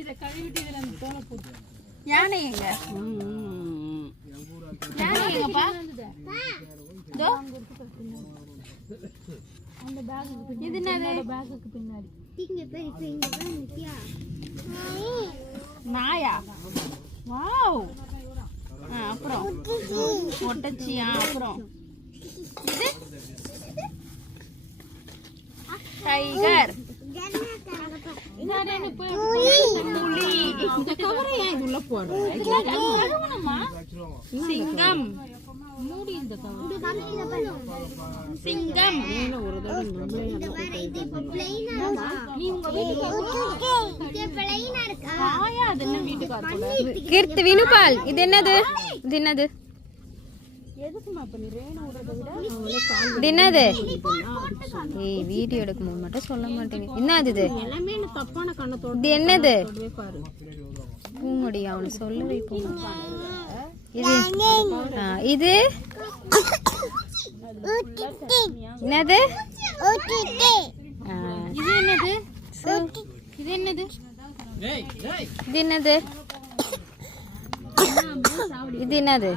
இத கழுவிட்டு இதுல அந்த தோலை போட்டு. யானை எங்க? யானை எங்கப்பா? இதோ அந்த பேக்குக்கு இது என்னது? பேக்குக்கு பின்னாடி. நாயா? வாவ். அப்புறம் ஒட்டச்சியா? அப்புறம் இது டைகர். புலி. இந்த கவரை ஏன் இதுல போடுற? சிங்கம். மூடி இந்த கவர். சிங்கம். ஒரு தடவை நீ உங்க வீட்டுக்கு ஆயா அது என்ன வீட்டுக்கு கீர்த்தி வினுபால் இது என்னது? இது என்னது? எதுக்குமா இப்ப நீ ரேணு விடுறத விட இது என்னது? ஏய் வீடியோ எடுக்கும்போது மட்டும் சொல்ல மாட்டேங்க. என்னது இது? எல்லாமே என்ன தப்பான கண்ணத்தோட இது என்னது? பாரு. பூமுடி அவனை சொல்ல வைப்போம். இது இது என்னது? இது என்னது? இது என்னது? இது என்னது? இது என்னது?